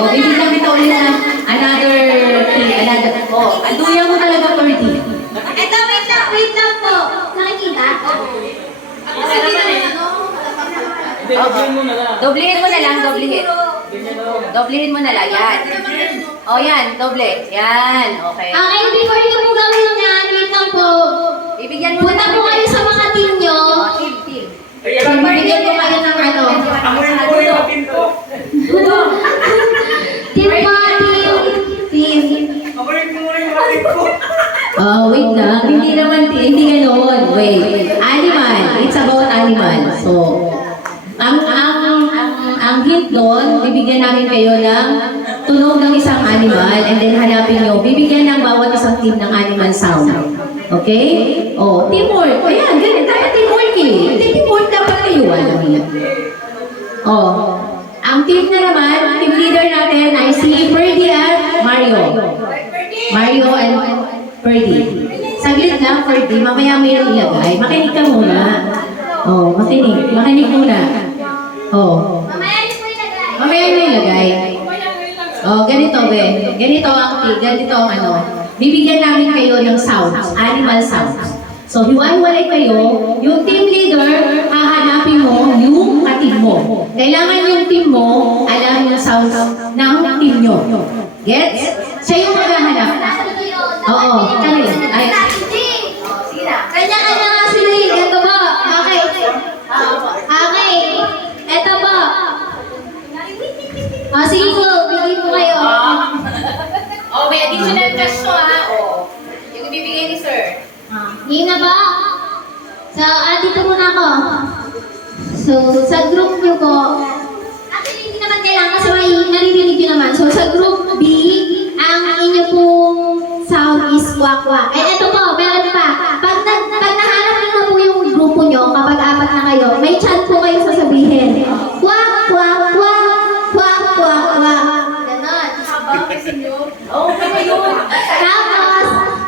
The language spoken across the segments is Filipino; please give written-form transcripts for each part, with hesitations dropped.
O, bibigyan kita ulit na another thing, another. O, aduyan mo talaga, Ferdy. Eto, wait lang po. Nakikita? Doblehin mo na lang, doblehin. Doblehin mo na lang, yan. O, yan, doble. Yan, okay. Okay, before nyo po gawin yan, wait lang po. Bibigyan mo Punta po kayo sa mga team nyo. O, team. Bibigyan po kayo ng ano. Team ko. Team po, team. Oh, wait lang. Hindi naman, hindi ganon. Wait. Animal. It's about animal. So, ang hint doon, bibigyan namin kayo ng tunog ng isang animal and then hanapin nyo. Bibigyan ng bawat isang team ng animal sound. Okay? Oh, teamwork. Ayan, ganun. Dapat teamwork eh. Hindi teamwork, dapat kayo. Alam niya. Oh, ang team na naman, team leader natin ay si Ferdy at Mario. Mario and Ferdy. Saglit lang, Ferdy. Mamaya may ilagay. Makinig ka muna. Oh, makinig. Makinig muna. Oh. Mamaya niyo po ilagay. Mamaya may ilagay. Oh, ganito, be. Ganito ang team. Ganito ang ano. Bibigyan namin kayo ng sounds. Animal sounds. So, hiwa-hiwalay kayo. Yung team leader, hahanapin mo yung ka-team mo. Kailangan yung team mo, alam yung sounds ng team nyo. Gets? Siya yung maghahanap. Oo, kami. Ay. Kanya-kanya nga sila eh. Ito po. Okay. Okay. Ito po. O, sige po. Bigay po kayo. Oh, may additional question ha. Oh. Yung ibibigay ni sir. Hindi na ba? So, dito muna ako. So, sa group nyo po, actually, hindi naman kailangan kasi maririnig nyo naman. So, sa group B, ang inyo pong sound is kwak-kwak. And ito po, meron pa. Pag nahanap nyo na po yung grupo nyo, kapag apat na kayo, may chant po kayo sasabihin. Kwak-kwak-kwak, kwak-kwak-kwak. Ganon. Oh, ano yun?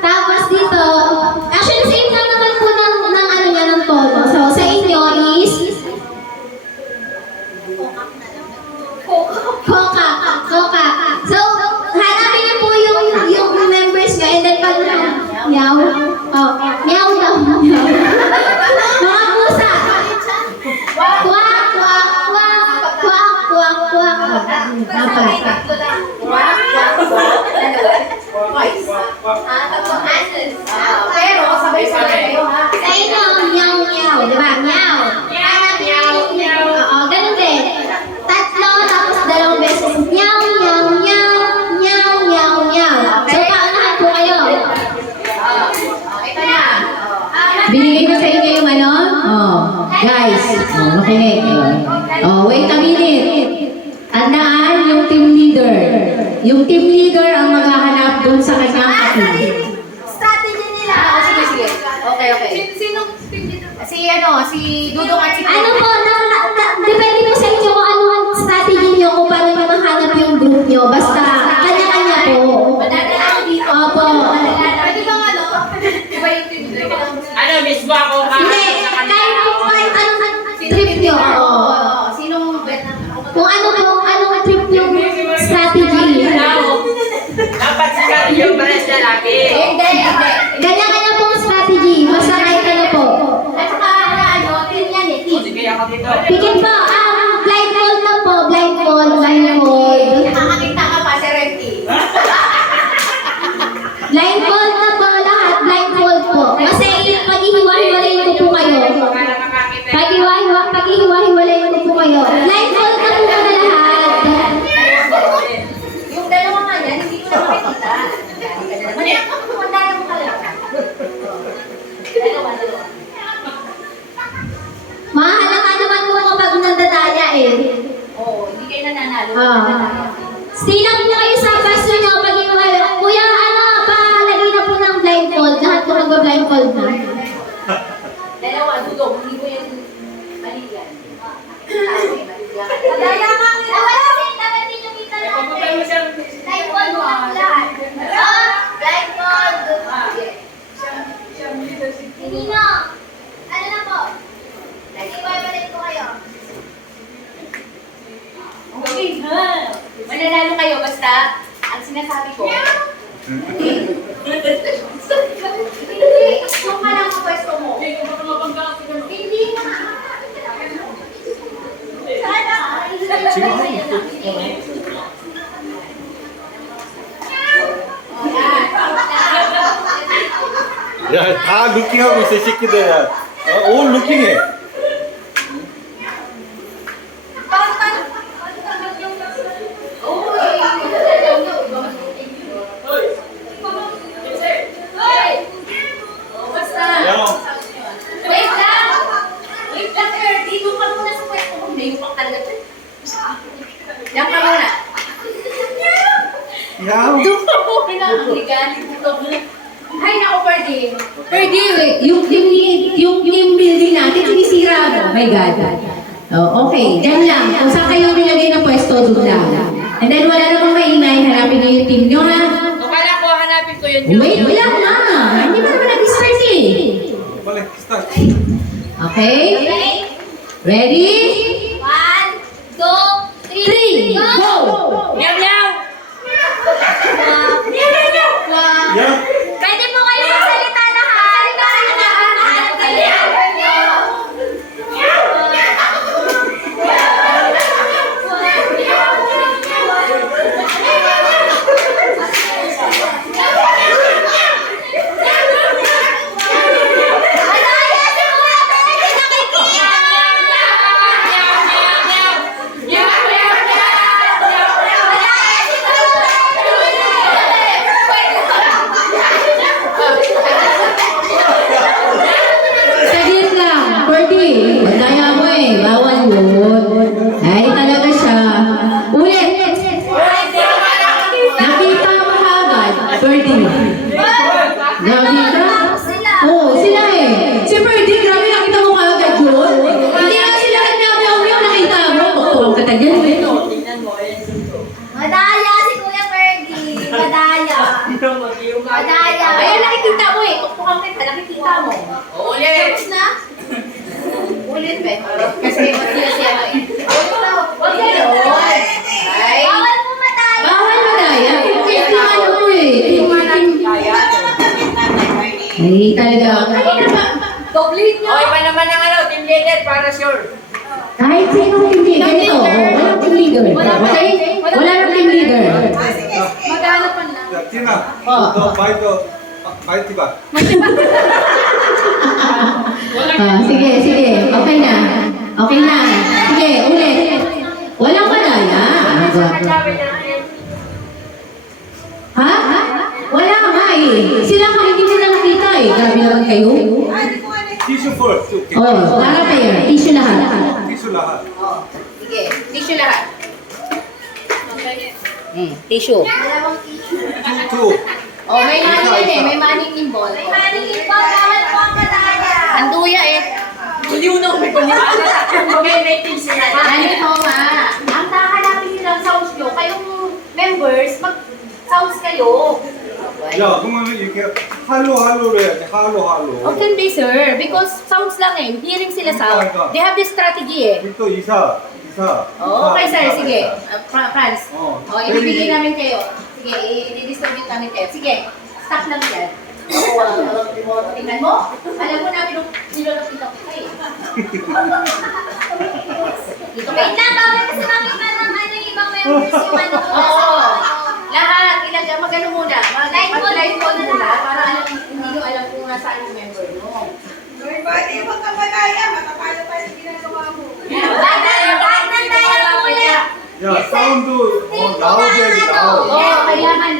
Tapos dito, actually same lang naman po ng ano niya ng tono. So sa inyo is Coca. So hanapin niyo po yung members niyo and then pag meow. Oh, meow daw. Mga pusa. Kwak, kwak, kwak, kwak, kwak, kwak. Dapat. Pero sabay-sabay kayo ha. Sa inyo, meow, meow. Diba? Meow. Oo, ganun din. Tatlo, tapos dalawang beses. Meow, meow, meow, meow, meow, meow. So, paunahan po kayo. Ito na. Binigay ko sa inyo yung ano? Oh, guys. Oh, makinig. Oh, wait a minute. Tandaan yung team leader. Yung team leader ang maghahanap dun sa kanyang kapatid. Strategy nila. Sige. Okay. Si Dudong at si Ano po, depende po sa inyo kung ano ang strategy nyo, kung paano nyo mahanap yung group nyo. Basta, kanya-kanya po. Madadala ako dito. Opo. Pwede bang ano? Iba yung team leader. Ano, mismo ako Hindi, kahit anong trip nyo. Oo. Sinong bet? Kung anong trip yung strategy. dapat sila yung pares lalaki. Hindi. Kanya-kanya pong strategy. Basta kahit ano po. At saka team yan eh. Team. Sige ako dito. Pikit po. Blindfold na po. Blindfold. Nakakita ka pa si Renty. Blindfold na po lahat. Blindfold po. Kasi pag-ihiwa-hiwalayin ko po kayo. Pag-ihiwa-hiwalayin ko po kayo. Blindfold na po na lahat. Yung dalawa nga yan, hindi ko na makikita. Mandala mo ka lang. Dalawa. Mahalata naman po kapag nandadaya eh. Oo, hindi kayo nananalo. Stay lang po kayo sa paso nyo pag inuwala. Kuya, palagay na po ng blindfold. Lahat po nag-blindfold na. Dalawa, Dudong, hindi ko yung maligyan. Dapat din yung kita natin. Blindfold na po lahat. Blindfold. Nino, ano na po? Nag-iwalay po kayo. Okay, ha? Mananalo kayo basta ang sinasabi ko. Hindi. Kung ka lang ang pwesto mo. Hindi na. 야, 다 루킹하고 있어, 이 새끼들. 야. 올 루킹해. 야, Wait lang! Wait lang, sir. Dito ka muna sa pwesto mo. Hindi pa talaga. Diyan ka muna. 야. Doon ka muna. Ang ligali mo. Ay, naku, Ferdy. Ferdy, yung team building natin, sinisira mo. Oh my God. Oh, okay, dyan lang. Kung saan kayo nilagay ng pwesto, doon lang. And then, wala namang maingay. Hanapin niyo yung team nyo, ha? Akala ko hanapin ko yun. Wait, wala na. Hindi pa naman nag-start eh. 빨리 스타트. Okay? Ready? 1, 2, 3, 3, go! Meow meow! 야. Pwede po kayo magsalita na ha? Salita na ha? Saglit lang. Ferdy, madaya mo eh. Bawal yun. Ay, talaga siya. Ulit. Nakita mo agad. Ferdy. Nakita? Oo, sila eh. Si Ferdy, grabe nakita mo agad yun. Hindi nga sila nagnabiyaw nakita mo. Ang katagal eh. Madaya si Kuya Ferdy. Madaya. Madaya. Ayan, nakikita mo eh. Tukpukan kita, nakikita mo. Ulit! Tapos na? Ulit ba? Kasi siya eh. Huwag kayo. Ay. Bawal po madaya. Bawal madaya. Kasi ano mo eh. Ay, talaga. Kanina ba? Doblehin nyo. Okay pa naman ang ano, team leader para sure. Kahit sino hindi. Ganito. Walang team leader. Okay? Wala nang team leader. Maghanap lang. 야, 티나. 어. 너 마이티 봐. Sige, sige. Okay na. Okay na. Sige, ulit. Walang madaya. Ha? Wala nga eh. Sila ka hindi nila nakita eh. Grabe naman kayo. 티슈 first. 오케이. Oh, para pair. Tissue lahat. 티슈 라하. Sige, tissue lahat. Tissue. Dalawang tissue. 투. Oh, may maning yan eh. May maning nimbol. May maningin po. Bawal po ang madaya. Ang duya eh. Kuliw na may kuliw. May team sila. Ano mo nga? Ang kakalapin nilang sounds nyo, kayong members, mag-sounds kayo. 야, 그러면 이렇게 할로 해야지. 할로. Okay, hindi sir. Because sounds lang eh. Hearing sila sound. They have this strategy eh. 또 이사. Okay sir, sige. Franz. Oh. Ibibigay namin kayo. Sige, i-distribute namin kayo. Sige, stop lang yan. Tingnan mo. Alam mo namin nung nilolokita ko kayo. Dito ka. Wait lang. Bawal kasi makita ng ano yung ibang members yung ano. Oo. Lahat, ilagay, mag-ano muna. Live call Mag-live call muna muna lahat. para alam, hindi nyo alam kung nasaan yung member mo. Kahit nandaya po ulit. 야, 사운드 나오게 나오. Oo, kailangan,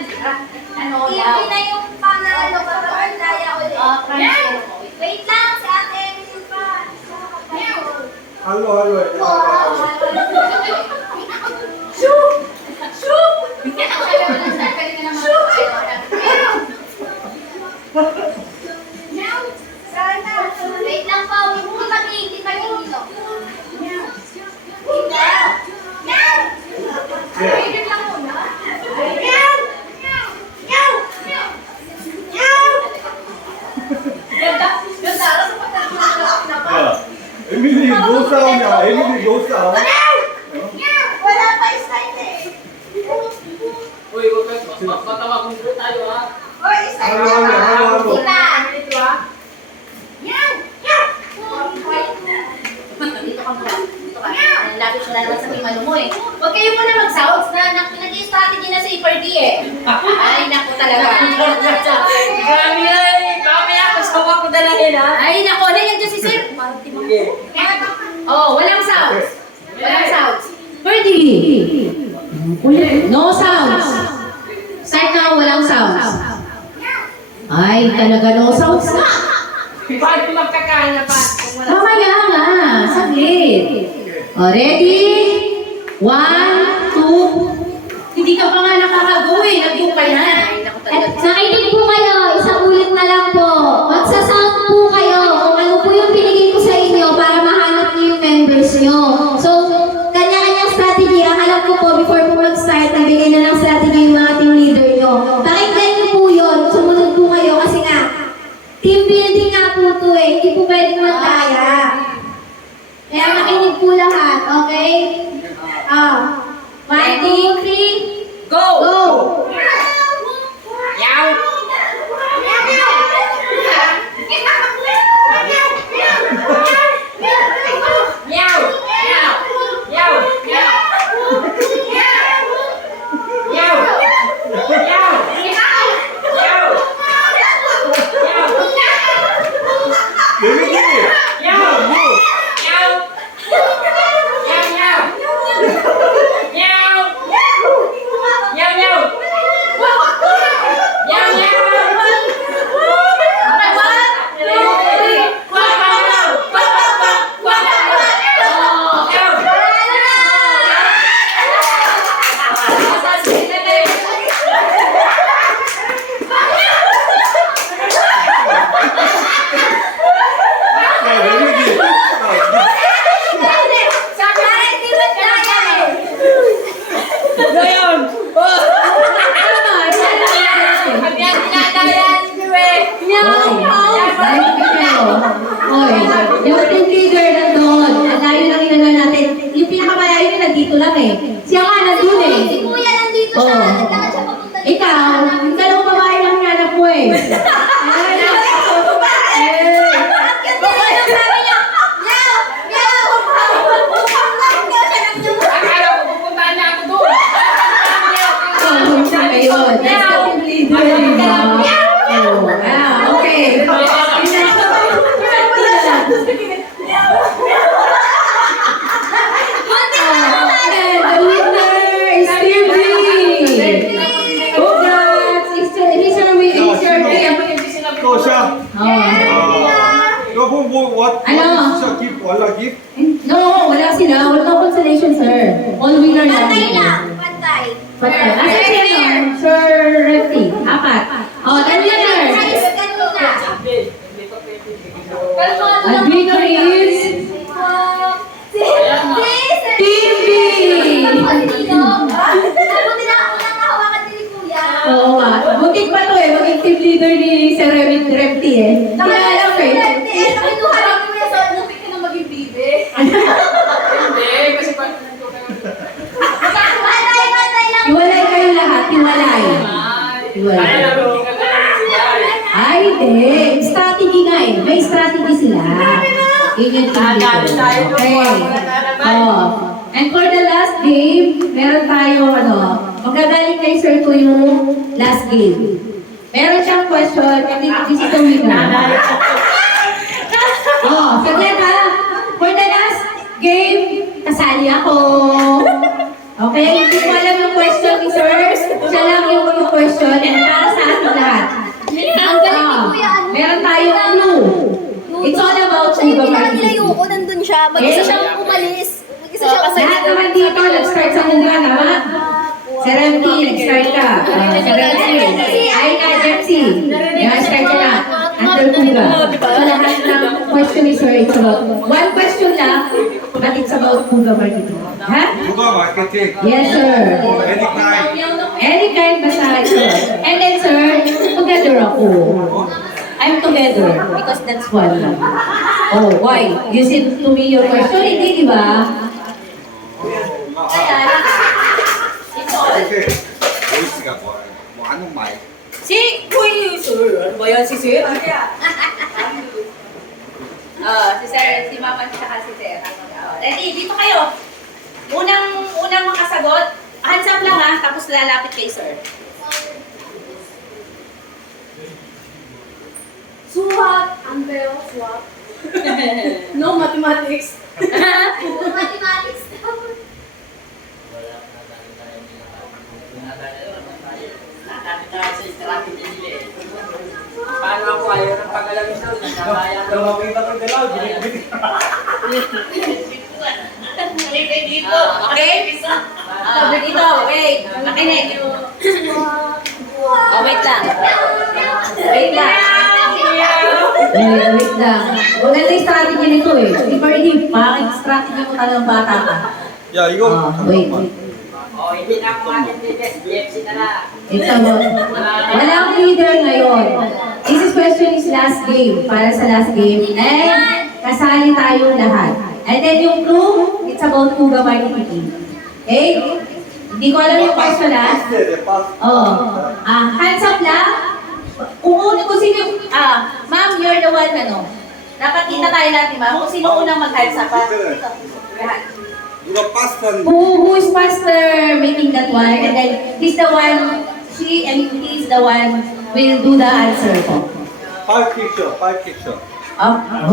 ano, Hindi na yung panalo kapag nandaya ulit. Franz. Wait lang. Si ate Emily pa. 할로 해. Wait lang po. Hindi mag-iinti pa yung ilo. 네. Wait lang muna. 야, 에밀리 노 싸움이야. 에밀리 노 싸움. Halo. Dito ka muna. Dito ka. Lapit mo na naman sa team ano mo eh. Huwag kayo muna mag-sounds na nag-strategy na si Perdy eh. Ay, naku talaga. Grabe yan. Mamaya kasama ko dalahin ha. Ay, naku. Nandiyan dyan si Sir. Oh, walang sounds. Walang sounds. Perdy. No sounds. Start now, walang sounds. Ay, talaga no sounds na. Paano magkakahanapan? Mamaya nga, saglit. O, ready? 1, 2. Hindi ka pa nga nakakagawa eh. Nag-yung pa yan. Ay, naku talaga. Nakinig po kayo, isang ulit na lang po. Magsasound po kayo kung ano po yung binigay ko sa inyo para mahanap niyo yung members niyo. So, kanya-kanyang strategy. Ang alam ko po, before po mag-start, nabigay na ng strategy yung mga team leader niyo. Pakinggan niyo po yun. Sumunod po kayo kasi nga, team building nga po to eh. Hindi po pwedeng magdaya. Kaya makinig po lahat, okay? 1, 2, 3, Go! go! Yaw! Yaw! Yaw! Yaw! Yaw! Yaw! Baby, Oy, yung team leader nandun. Ang layo lang inano natin. Yung pinakamalayo yun, nandito lang eh. Siya nga, nandun eh. Si Kuya nandito siya. Oo. Nagdaan siya papunta dito. Ikaw, yung dalawang babae lang hanap mo eh. Akala ko pupuntahan na ako doon. Ayun, that's the team leader, di ba? Oh, okay. The winner is Team B. Congrats! He's your winner. Go, siya. Oh. No, what? Ano? Siya, gift, wala gift. No, wala sila. Wala consolation, sir. All winner lang. Pantay lang. Pantay. Pantay. Asa siya, no? Sir Refty. 4. Oh, the winner. Ayos kanina. Ang winner is Team B. Buti na ako lang nahawakan din ni Kuya. Oo nga. Butik pa to eh. Maging team leader ni Sir Refty eh. Kilala ko eh. Nakinuha lang mo na sa lupit ka na maging bibe. Hindi, kasi parang Pantay lang. Iwalay kayo lahat. Iwalay. Kaya lang maging kagalaw sila. Ay, hindi. Strategy nga eh. May strategy sila. Yun yung team leader. Okay. Oh. And for the last game, meron tayo, magagaling kay Sir ko yung last game. Meron siyang question, and this is the winner. Oh, saglit ha. For the last game, kasali ako. Okay, hindi mo alam yung question ni Sir. Siya lang yung question, and para sa ating lahat. Ang galing ni Kuya. Meron tayong clue. It's all about Siya yung Sugar pinakanilayo Market. ko, nandun siya. Mag-isa siyang umalis. Mag-isa siyang Lahat naman dito, nag-start sa Huga, tama? Sir Empty, nag-start ka. Sir Empty. Ay ka, Jepsy. Nag-start ka na. Under Huga. So lahat ng question is sir, it's about, one question lang, but it's about Huga Marketing. Ha? Buga, marketing. Yes, sir. Anytime. Any kind basta sir. And then sir, together ako. I'm together because that's one lang. Oh, why? You said to me your question, hindi, di ba? Okay. Voiceが怖い。Si Kuya Sir. Ano ba yan si Sir? Si Sir, si Mama at si Sir. Ready, dito kayo. Unang makasagot. Hands up lang ha, tapos lalapit kay Sir. Swap. Unveil. Swap. No mathematics. Mathematics. Paano ako ayaw ng pag-alawin doon? Nakakaya ko. Makita ko galaw, binig-binig. Okay? Sabi dito, wait. Makinig. Oh, wait lang. Wait lang. Wait lang. Maganda yung strategy nito eh. Si Ferdy, bakit strategy mo talagang bata ka? 야, 이거 Wait. Oh, hindi na ako matitigas. BFC na lang. It's about, walang leader ngayon. This question is last game. Para sa last game. And kasali tayo lahat. And then yung clue, it's about Kuga Martiti. Okay? Hindi ko alam yung question last. Oh. Hands up lang. Kung sino yung, ma'am, you're the one, ano. Dapat kita tayo natin, ma'am. Kung sino unang mag-hands up, ha? 누가 파스타는 Who is faster making that one? And then, he's the one, he's the one will do the answer po. 파이브 픽처. Oh,